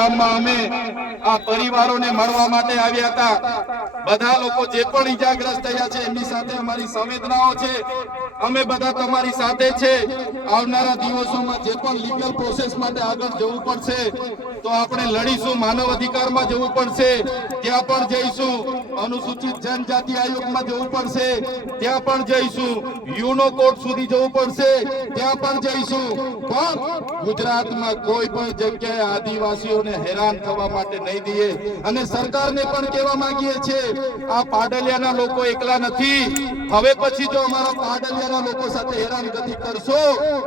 ગામમાં અમે આ પરિવારોને મળવા માટે આવ્યા હતા બધા લોકો જે પણ ઈજાગ્રસ્ત થયા છે એમની સાથે અમારી સંવેદનાઓ છે અમે બધા તમારી સાથે છે આવનારા દિવસોમાં જે પણ લીગલ પ્રોસેસ માટે આગળ જવું પડશે તો આપણે લડીશું માનવ અધિકારમાં જવું પડશે ત્યાં પણ જઈશું અનુસૂચિત જનજાતિ આયોગમાં જવું પડશે ત્યાં પણ જઈશું યુનો કોર્ટ સુધી જવું પડશે ત્યાં પણ જઈશું પણ ગુજરાતમાં કોઈ પણ જગ્યાએ આદિવાસીઓને ખેડૂતોને હેરાન થવા માટે નહીં દઈએ અને સરકારને પણ કહેવા માંગીએ છીએ આ પાડલિયાના લોકો એકલા નથી હવે પછી જો અમારા પાડલિયાના લોકો સાથે હેરાનગતિ કરશો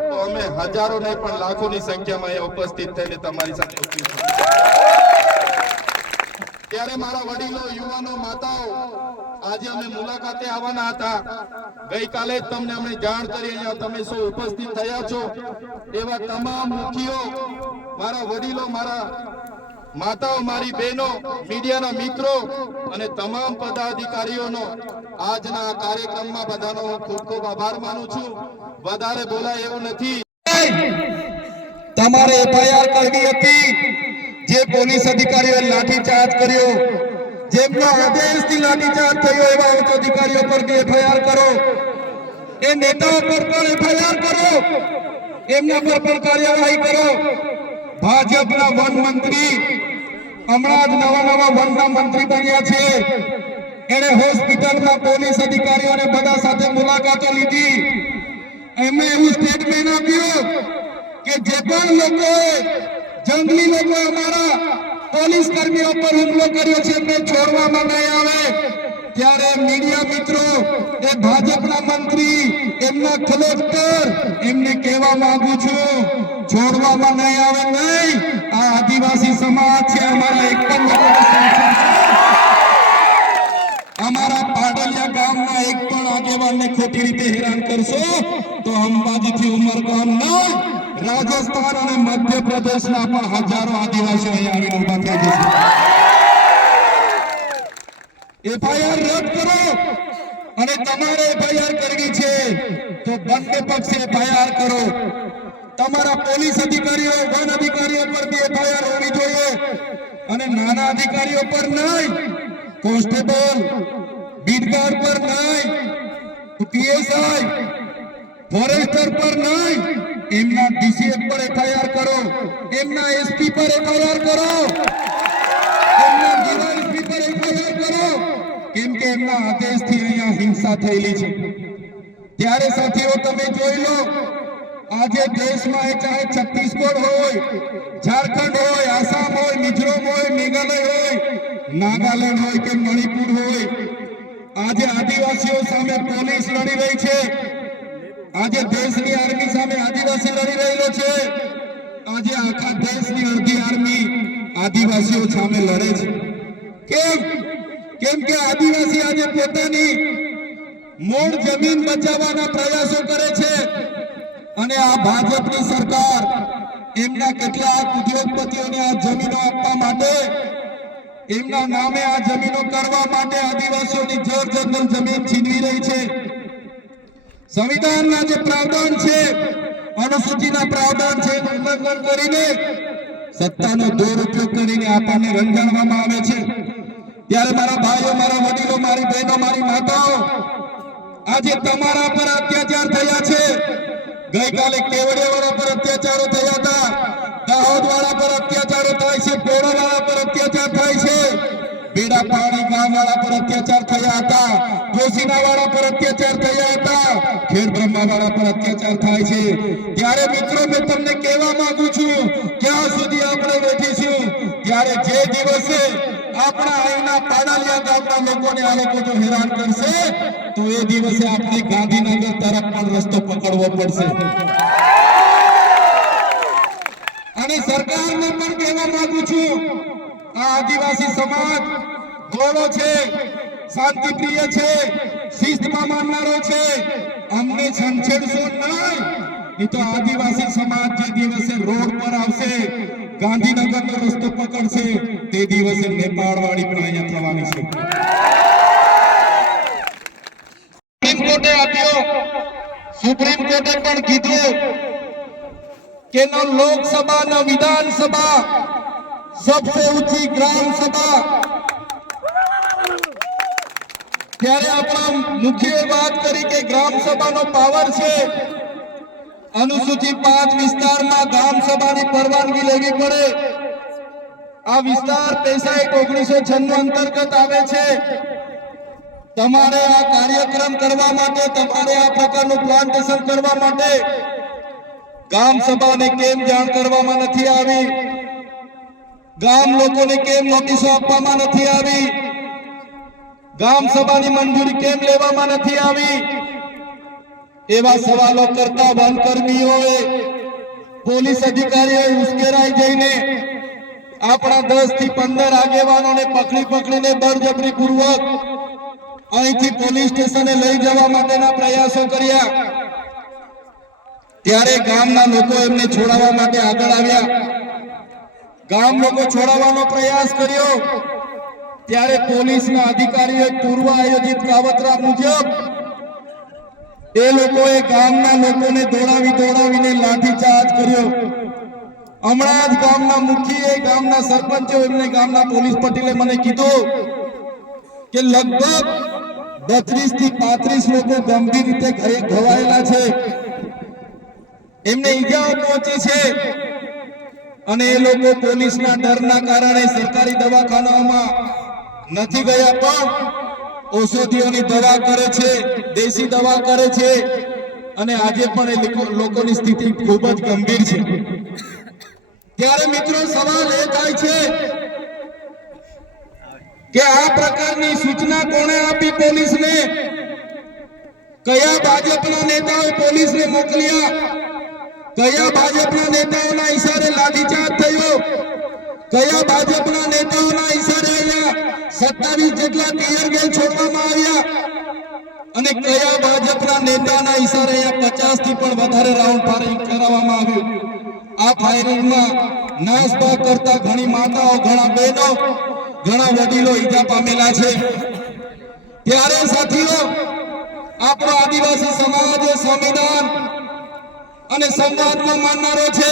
તો અમે હજારો નહીં પણ લાખોની સંખ્યામાં એ ઉપસ્થિત થઈને તમારી સાથે ત્યારે મારા વડીલો યુવાનો માતાઓ આજે અમે મુલાકાતે આવવાના હતા ગઈકાલે જ તમને અમે જાણ કરી અહીંયા તમે શું ઉપસ્થિત થયા છો એવા તમામ મુખીઓ મારા વડીલો મારા માતાઓ મારી બહેનો મીડિયાના મિત્રો અને તમામ પદાધિકારીઓનો આજના આ કાર્યક્રમમાં બધાનો હું ખૂબ ખૂબ આભાર માનું છું વધારે બોલાય એવું નથી તમારે એફઆઈઆર કરવી હતી જે પોલીસ અધિકારીઓ લાઠીચાર્જ કર્યો જેમનો આદેશથી લાઠીચાર્જ થયો એવા ઉચ્ચ અધિકારીઓ પર એફઆઈઆર કરો એ નેતાઓ પર પણ એફઆઈઆર કરો એમના પર પણ કાર્યવાહી કરો ભાજપના વન મંત્રી હમણાં જ નવા નવા વનના મંત્રી બન્યા છે એને હોસ્પિટલમાં પોલીસ અધિકારીઓને બધા સાથે મુલાકાતો લીધી એમણે એવું સ્ટેટમેન્ટ આપ્યું કે જે પણ લોકોએ જંગલી લોકો અમારા પોલીસ કર્મીઓ પર હુમલો કર્યો છે તે છોડવામાં નહીં આવે ત્યારે મીડિયા મિત્રો એ ભાજપના મંત્રી એમના કલેક્ટર એમને કહેવા માંગુ છું છોડવામાં નહીં આવે નહીં આ આદિવાસી સમાજ રાજસ્થાન અને મધ્યપ્રદેશના પણ હજારો આદિવાસીઓ અહીંયા આવીને ઉભા થઈ જશે એફઆઈઆર રદ કરો અને તમારે એફઆઈઆર કરવી છે તો બંને પક્ષે એફઆઈઆર કરો તમારા પોલીસ અધિકારીઓ વન અધિકારીઓ પર બી એફઆઈઆર હોવી જોઈએ અને નાના અધિકારીઓ પર નહીં કોન્સ્ટેબલ બીટગાર્ડ પર નહીં પીએસઆઈ ફોરેસ્ટર પર નહીં એમના ડીસીએફ પર એફઆઈઆર કરો એમના એસપી પર એફઆઈઆર કરો એમના ડીવાયએસપી પર એફઆઈઆર કરો કેમ કે એમના આદેશથી અહીંયા હિંસા થયેલી છે ત્યારે સાથીઓ તમે જોઈ લો આજે દેશમાં એ ચાહે છત્તીસગઢ હોય ઝારખંડ હોય આસામ હોય મિઝોરમ હોય મેઘાલય હોય નાગાલેન્ડ હોય કે મણિપુર હોય આજે આદિવાસીઓ સામે પોલીસ લડી રહી છે આજે દેશની આર્મી સામે આદિવાસી લડી રહેલો છે આજે આખા દેશની અડધી આર્મી આદિવાસીઓ સામે લડે છે કેમ કેમ કે આદિવાસી આજે પોતાની મૂળ જમીન બચાવવાના પ્રયાસો કરે છે અને આ ભાજપની સરકાર એમના કેટલાક ઉદ્યોગપતિઓને આ જમીનો આપવા માટે એમના નામે આ જમીનો કરવા માટે આદિવાસીઓની જર્જર જમીન છીનવી રહી છે સંવિધાનના જે પ્રાવધાન છે અનુસૂચિના પ્રાવધાન છે ઉલ્લંઘન કરીને સત્તાનો દુરુપયોગ કરીને આપણને રંજાડવામાં આવે છે ત્યારે મારા ભાઈઓ મારા વડીલો મારી બહેનો મારી માતાઓ આજે તમારા પર અત્યાચાર થયા છે ગઈકાલે કેવડિયાવાળા પર અત્યાચારો થયા હતા દાહોદવાળા પર અત્યાચારો થાય છે પોળાવાળા પર અત્યાચાર થાય છે બેડા પાણી ગામવાળા પર અત્યાચાર થયા હતા કોસીનાવાળા પર અત્યાચાર થયા હતા ખેર બ્રહ્મા વાળા પર અત્યાચાર થાય છે ત્યારે મિત્રો મેં તમને કહેવા માંગુ છું ક્યાં સુધી આપણે વેઠીશું ત્યારે જે દિવસે આપણા અહીંના પાડાલિયા ગામના લોકોને આ લોકો જો હેરાન કરશે તો એ દિવસે આપણે ગાંધીનગર તરફ પણ રસ્તો પકડવો પડશે અને સરકારને પણ કહેવા માંગુ છું આ આદિવાસી સમાજ ગોળો છે શાંતિપ્રિય છે શિસ્તમાં માનનારો છે અમને છંછેડશો નહીં તો આદિવાસી સમાજ જે દિવસે રોડ પર આવશે ગાંધીનગરનો રસ્તો પકડશે તે દિવસે નેપાળ પણ અહીંયા થવાની છે સુપ્રીમ કોર્ટે આપ્યો સુપ્રીમ કોર્ટે પણ કીધું કે લોકસભા ના વિધાનસભા સબસે ઊંચી ગ્રામ સભા ત્યારે આપણા મુખ્ય વાત કરી કે ગ્રામ સભાનો પાવર છે અનુસૂચિત પાંચ વિસ્તારમાં ગ્રામ સભાની પરવાનગી લેવી પડે આ વિસ્તાર પૈસા એક ઓગણીસો છન્નું અંતર્ગત આવે છે તમારે આ કાર્યક્રમ કરવા માટે તમારે આ પ્રકારનું પ્લાન્ટેશન કરવા માટે ગામ સભાને કેમ જાણ કરવામાં નથી આવી ગામ લોકોને કેમ નોટિસો આપવામાં નથી આવી ગામ સભાની મંજૂરી કેમ લેવામાં નથી આવી એવા સવાલો કરતા વનકર્મીઓએ પોલીસ અધિકારીઓએ ઉશ્કેરાઈ જઈને આપણા દસ થી પંદર આગેવાનોને પકડી પકડીને બળજબરી પૂર્વક અહીંથી પોલીસ સ્ટેશને લઈ જવા માટેના પ્રયાસો કર્યા ત્યારે ગામના લોકો એમને છોડાવવા માટે આગળ આવ્યા ગામ લોકો છોડાવવાનો પ્રયાસ કર્યો ત્યારે પોલીસના અધિકારીઓએ પૂર્વ આયોજિત કાવતરા મુજબ એ લોકોએ ગામના લોકોને દોડાવી દોડાવીને લાઠીચાર્જ કર્યો હમણાં જ ગામના મુખીએ ગામના સરપંચો એમને ગામના પોલીસ પટેલે મને કીધું કે લગભગ બત્રીસ થી પાંત્રીસ લોકો ગંભીર રીતે ઘવાયેલા છે એમને ઈજાઓ પહોંચી છે અને એ લોકો પોલીસના ડરના કારણે સરકારી દવાખાનાઓમાં નથી ગયા પણ ઔષધિઓની દવા કરે છે દેશી દવા કરે છે અને આજે પણ એ લોકોની સ્થિતિ ખૂબ જ ગંભીર છે ત્યારે મિત્રો સવાલ એ થાય છે કે આ પ્રકારની સૂચના કોણે આપી પોલીસને કયા ભાજપના નેતાઓ પોલીસને મોકલ્યા કયા ભાજપના નેતાઓના ઈશારે લાઠીચાર્જ થયો કયા ભાજપના નેતાઓના ઈશારે અહીંયા સત્તાવીસ જેટલા ટીયર ગેલ છોડવામાં આવ્યા અને કયા ભાજપના નેતાના ઈશારે અહીંયા પચાસ થી પણ વધારે રાઉન્ડ ફાયરિંગ કરાવવામાં આવ્યું આ ફાયરિંગમાં નાસભાગ કરતા ઘણી માતાઓ ઘણા બહેનો ઘણા વડીલો ઈજા પામેલા છે ત્યારે સાથીઓ આપણો આદિવાસી સમાજ સંવિધાન અને સંવાદમાં માનનારો છે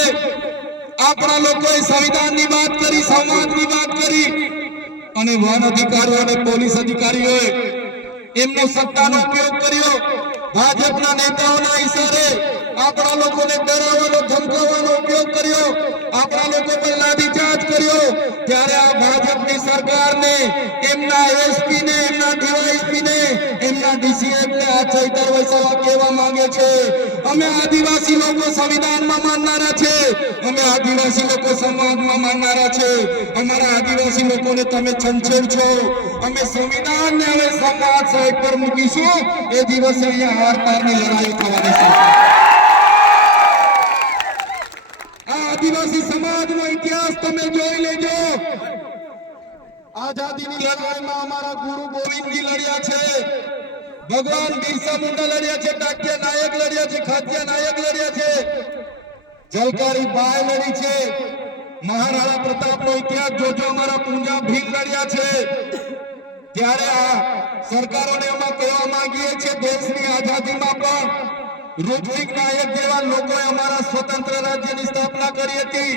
આપણા લોકોએ સંવિધાનની વાત કરી સંવાદની વાત કરી અને વન અધિકારીઓ અને પોલીસ અધિકારીઓએ એમનો સત્તાનો ઉપયોગ કર્યો ભાજપના નેતાઓના ઈશારે આપણા લોકોને ડરાવવાનો ધમકાવવાનો ઉપયોગ કર્યો આપણા લોકો પર લાઠીચાર્જ કર્યો ત્યારે આ ભાજપની સરકારને એમના એસપી ને એમના ડીવાયસપી ને એમના ડીસીએમ ને આ ચૈતર વૈસાવા કહેવા માંગે છે અમે આદિવાસી લોકો સંવિધાનમાં માનનારા છે અમે આદિવાસી લોકો સમાજમાં માનનારા છે અમારા આદિવાસી લોકોને તમે છંછેડ છો અમે સંવિધાનને હવે સમાજ સાઈડ પર મૂકીશું એ દિવસે અહીંયા હાર પારની લડાઈ થવાની છે આદિવાસી સમાજનો ઇતિહાસ તમે જોઈ લેજો આઝાદીની લડાઈમાં અમારા ગુરુ ગોવિંદજી લડ્યા છે ભગવાન બિરસા મુંડા લડ્યા છે ટાટ્યા નાયક લડ્યા છે ખાદ્યા નાયક લડ્યા છે જલકારી બાય લડી છે મહારાણા પ્રતાપનો ઇતિહાસ જોજો અમારા પૂંજા ભીલ લડ્યા છે ત્યારે આ સરકારોને અમે કહેવા માંગીએ છીએ દેશની આઝાદીમાં પણ રૂપસિંહ નાયક જેવા લોકોએ અમારા સ્વતંત્ર રાજ્યની સ્થાપના કરી હતી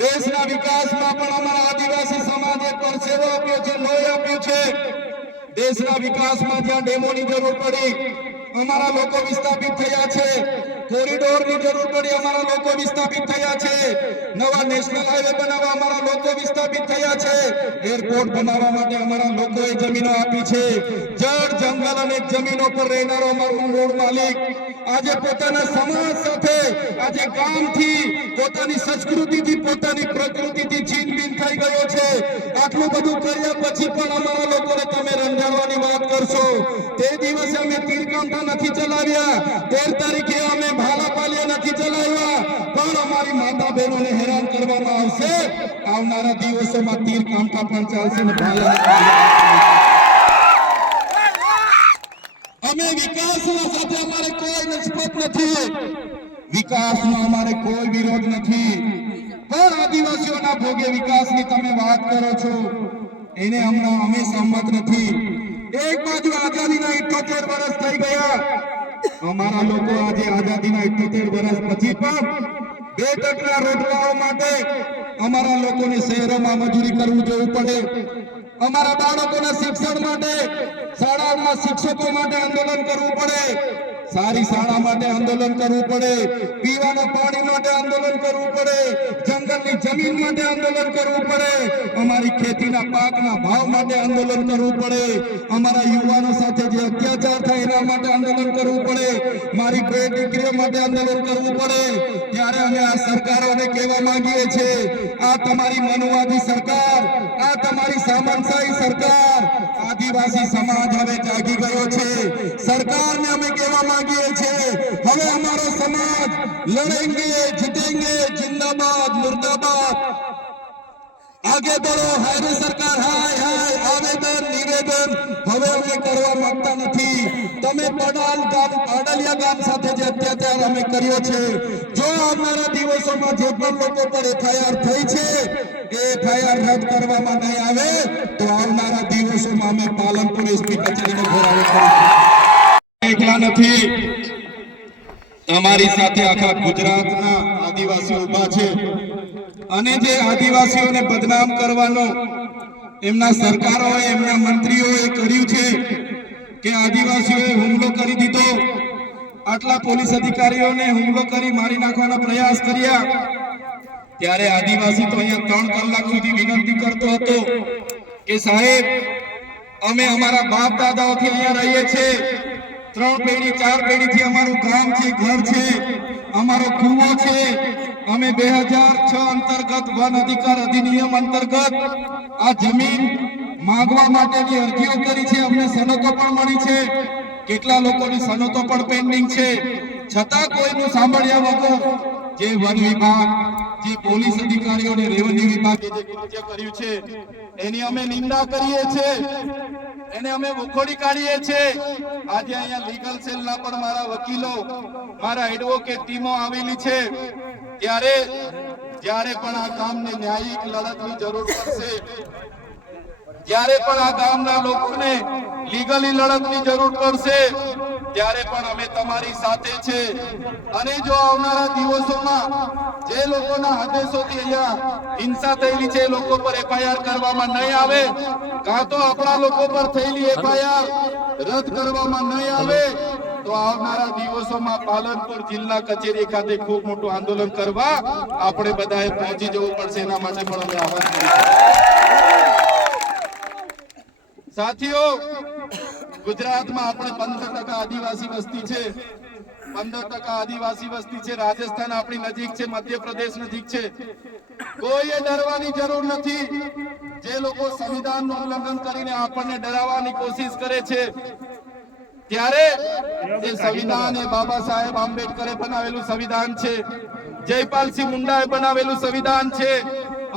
દેશના વિકાસમાં પણ અમારા આદિવાસી સમાજે પરસેવો આપ્યો છે લોહી આપ્યું છે દેશના વિકાસમાં જ્યાં ડેમોની જરૂર પડી અમારા લોકો વિસ્થાપિત થયા છે કોરિડોરની જરૂર પડી અમારા લોકો વિસ્થાપિત થયા છે નવા નેશનલ હાઈવે બનાવવા અમારા લોકો વિસ્થાપિત થયા છે એરપોર્ટ બનાવવા માટે અમારા લોકોએ જમીનો આપી છે જળ જંગલ અને જમીનો પર રહેનારો અમારો રોડ માલિક આજે પોતાના સમાજ સાથે આજે ગામથી પોતાની સંસ્કૃતિથી પોતાની પ્રકૃતિથી છીનબીન થઈ ગયો છે આટલું બધું કર્યા પછી પણ અમારા લોકોને તમે રંજાડવાની વાત કરશો તે દિવસે અમે તીરકાંઠા નથી ચલાવ્યા તેર તારીખે અમે ભાલાપાલિયા નથી ચલાવ્યા પણ અમારી માતા બહેનોને હેરાન કરવામાં આવશે આવનારા દિવસોમાં તીર કામઠા પણ ચાલશે ને અમે વિકાસના સાથે અમારે કોઈ નિસ્બત નથી વિકાસનો અમારે કોઈ વિરોધ નથી પણ આદિવાસીઓના ભોગે વિકાસની તમે વાત કરો છો એને હમણાં અમે સંમત નથી એક બાજુ આઝાદીના ઇઠોતેર વર્ષ થઈ ગયા અમારા લોકો આજે આઝાદીના ઇઠોતેર વર્ષ પછી પણ બે ટકના રોટલાઓ માટે અમારા લોકોને શહેરોમાં મજૂરી કરવું જોવું પડે અમારા બાળકોના શિક્ષણ માટે શાળાઓમાં શિક્ષકો માટે આંદોલન કરવું પડે સારી શાળા માટે આંદોલન કરવું પડે પીવાના પાણી માટે આંદોલન કરવું પડે જંગલની જમીન માટે આંદોલન કરવું પડે અમારી ખેતીના પાકના ભાવ માટે આંદોલન કરવું પડે અમારા યુવાનો સાથે જે અત્યાચાર થાય એના માટે આંદોલન કરવું પડે મારી બે દીકરીઓ માટે આંદોલન કરવું પડે ત્યારે અમે આ સરકારોને કહેવા માંગીએ છીએ આ તમારી મનુવાદી સરકાર આ તમારી સામંતશાહી સરકાર આદિવાસી સમાજ હવે જાગે માગીએ છીએ હવે અમારો સમાજ લડેંગે જીતેંગે જિંદાબાદ મુર્દાબાદ આગે બળો હાયરે સરકાર હાય હાય આવેદન નિવેદન હવે અમે કરવા માંગતા નથી તમે પડાલ ગામ અડલિયા ગામ સાથે જે અત્યાચાર અમે કર્યો છે જો અમારા દિવસોમાં જે પણ લોકો પર એફઆઈઆર થઈ છે એ એફઆઈઆર રદ કરવામાં નહીં આવે તો આવનારા દિવસોમાં અમે પાલનપુર એસપી કચેરીને ઘેરાવો કરીશું એકલા નથી તમારી સાથે આખા ગુજરાતના આદિવાસીઓ ઉભા છે અને જે આદિવાસીઓને બદનામ કરવાનો એમના સરકારોએ એમના મંત્રીઓએ કર્યું છે કે આદિવાસીઓએ હુમલો કરી દીધો આટલા પોલીસ અધિકારીઓને હુમલો કરી મારી નાખવાનો પ્રયાસ કર્યા ત્યારે આદિવાસી તો અહીંયા ત્રણ કલાક સુધી વિનંતી કરતો હતો કે સાહેબ અમે અમારા બાપ દાદાઓથી અહીંયા રહીએ છીએ ત્રણ પેઢી ચાર પેઢી થી અમારું ગામ છે ઘર છે અમારો કુવો છે અમે બે હજાર છ અંતર્ગત વન અધિકાર અધિનિયમ અંતર્ગત આ જમીન માંગવા માટેની અરજીઓ કરી છે અમને સનતો પણ મળી છે કેટલા લોકોની સનતો પણ પેન્ડિંગ છે છતાં કોઈનું સાંભળ્યા વગર જે વન વિભાગ જે પોલીસ અધિકારીઓ અને રેવન્યુ વિભાગે જે કૃત્ય કર્યું છે એની અમે નિંદા કરીએ છીએ એને અમે વખોડી કાઢીએ છીએ આજે અહીંયા લીગલ સેલ ના પણ મારા વકીલો મારા એડવોકેટ ટીમો આવેલી છે ત્યારે જ્યારે પણ આ કામને ન્યાયિક લડતની જરૂર પડશે જ્યારે પણ આ ગામના લોકોને લીગલી લડતની જરૂર પડશે ત્યારે પણ અમે તમારી સાથે છે અને જો આવનારા દિવસોમાં જે લોકોના આદેશોથી અહીંયા હિંસા થયેલી છે લોકો પર એફઆઈઆર કરવામાં નહીં આવે કાં તો આપણા લોકો પર થયેલી એફઆઈઆર રદ કરવામાં નહીં આવે તો આવનારા દિવસોમાં પાલનપુર જિલ્લા કચેરી ખાતે ખૂબ મોટું આંદોલન કરવા આપણે બધાએ પહોંચી જવું પડશે એના માટે પણ અમે આહવાન સાથીઓ ગુજરાતમાં આપણે પંદર ટકા આદિવાસી વસ્તી છે પંદર ટકા આદિવાસી વસ્તી છે રાજસ્થાન આપણી નજીક છે મધ્યપ્રદેશ નજીક છે કોઈએ ડરવાની જરૂર નથી જે લોકો સંવિધાનનું ઉલ્લંઘન કરીને આપણને ડરાવવાની કોશિશ કરે છે ત્યારે જે સંવિધાન એ બાબા સાહેબ આંબેડકરે બનાવેલું સંવિધાન છે જયપાલસિંહ મુંડાએ બનાવેલું સંવિધાન છે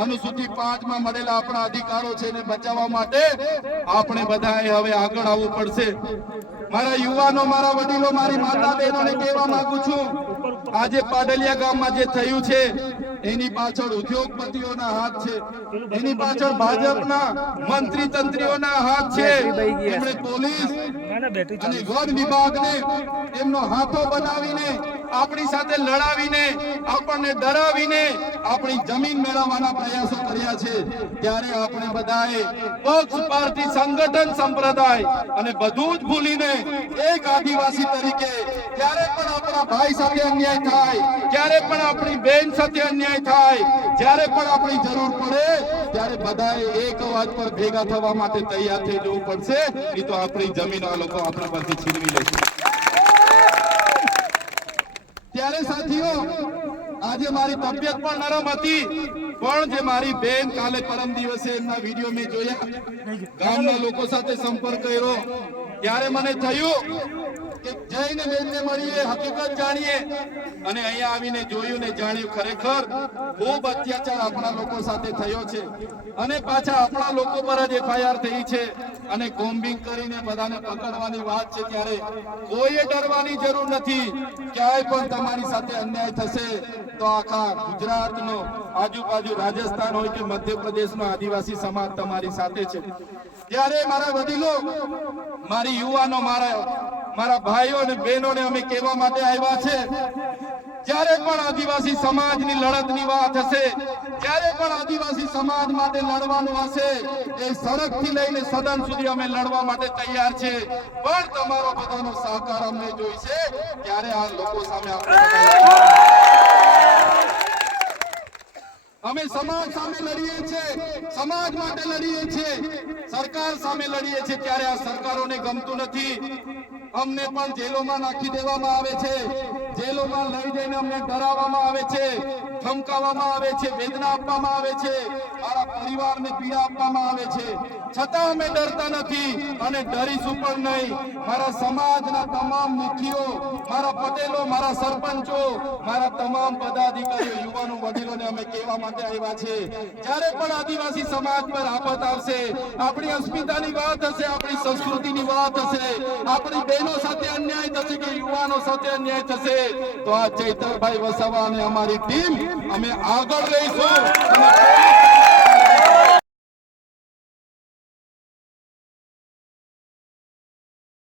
અનુસૂચિ પાંચ માં મળેલા આપણા અધિકારો છે એને બચાવવા માટે આપણે બધાએ હવે આગળ આવવું પડશે મારા યુવાનો મારા વડીલો મારી માતા બહેનોને કહેવા માંગુ છું આજે પાડલિયા ગામમાં જે થયું છે એની પાછળ ઉદ્યોગપતિઓના હાથ છે એની પાછળ ભાજપના મંત્રી તંત્રીઓના હાથ છે એમણે પોલીસ અને વન વિભાગને એમનો હાથો બનાવીને આપણી સાથે લડાવીને આપણને ડરાવીને આપણી જમીન મેળવવાના પ્રયાસો કર્યા છે ત્યારે આપણે બધાએ પક્ષ પાર્ટી સંગઠન સંપ્રદાય અને બધું જ ભૂલીને એક આદિવાસી તરીકે ક્યારે પણ આપણા ભાઈ સાથે અન્યાય થાય ક્યારે પણ આપણી બેન સાથે અન્યાય થાય જ્યારે પણ આપણી જરૂર પડે ત્યારે બધાએ એક અવાજ પર ભેગા થવા માટે તૈયાર થઈ જવું પડશે એ તો આપણી જમીન આ લોકો આપણા પરથી છીનવી લેશે ત્યારે સાથીઓ આજે મારી તબિયત પણ નરમ હતી પણ જે મારી બેન કાલે પરમ દિવસે એમના વિડીયો મેં જોયા ગામના લોકો સાથે સંપર્ક કર્યો ત્યારે મને થયું જઈને બેનને મળીએ હકીકત જાણીએ અને અહીંયા આવીને જોયું ને જાણ્યું ખરેખર ખૂબ અત્યાચાર આપણા લોકો સાથે થયો છે અને પાછા આપણા લોકો પર જ એફઆઈઆર થઈ છે અને કોમ્બિંગ કરીને બધાને પકડવાની વાત છે ત્યારે કોઈએ ડરવાની જરૂર નથી ક્યાંય પણ તમારી સાથે અન્યાય થશે તો આખા ગુજરાતનો આજુબાજુ રાજસ્થાન હોય કે મધ્યપ્રદેશનો આદિવાસી સમાજ તમારી સાથે છે ત્યારે મારા વડીલો મારી યુવાનો મારા મારા ભાઈઓ અને બહેનોને અમે કહેવા માટે આવ્યા છે જ્યારે પણ આદિવાસી સમાજની લડતની વાત હશે જ્યારે પણ આદિવાસી સમાજ માટે લડવાનું હશે એ સડકથી લઈને સદન સુધી અમે લડવા માટે તૈયાર છે પણ તમારો બધાનો સહકાર અમને જોઈશે ત્યારે આ લોકો સામે આપણે અમે સમાજ સામે લડીએ છીએ સમાજ માટે લડીએ છીએ સરકાર સામે લડીએ છીએ ત્યારે આ સરકારોને ગમતું નથી અમને પણ જેલોમાં નાખી દેવામાં આવે છે જેલોમાં લઈ જઈને અમને ડરાવવામાં આવે છે ધમકાવવામાં આવે છે વેદના આપવામાં આવે છે પરિવારને પીડા આપવામાં આવે છે છતાં અમે ડરતા નથી અને ડરીશું પણ નહીં મારા સમાજના તમામ મુખીઓ મારા પટેલો મારા સરપંચો મારા તમામ પદાધિકારીઓ યુવાનો વડીલોને અમે કહેવા માટે આવ્યા છે જ્યારે પણ આદિવાસી સમાજ પર આફત આવશે આપણી અસ્મિતાની વાત હશે આપણી સંસ્કૃતિની વાત હશે આપણી બહેનો સાથે અન્યાય થશે કે યુવાનો સાથે અન્યાય થશે તો આ ચૈતરભાઈ વસાવા અને અમારી ટીમ અમે આગળ રહીશું અને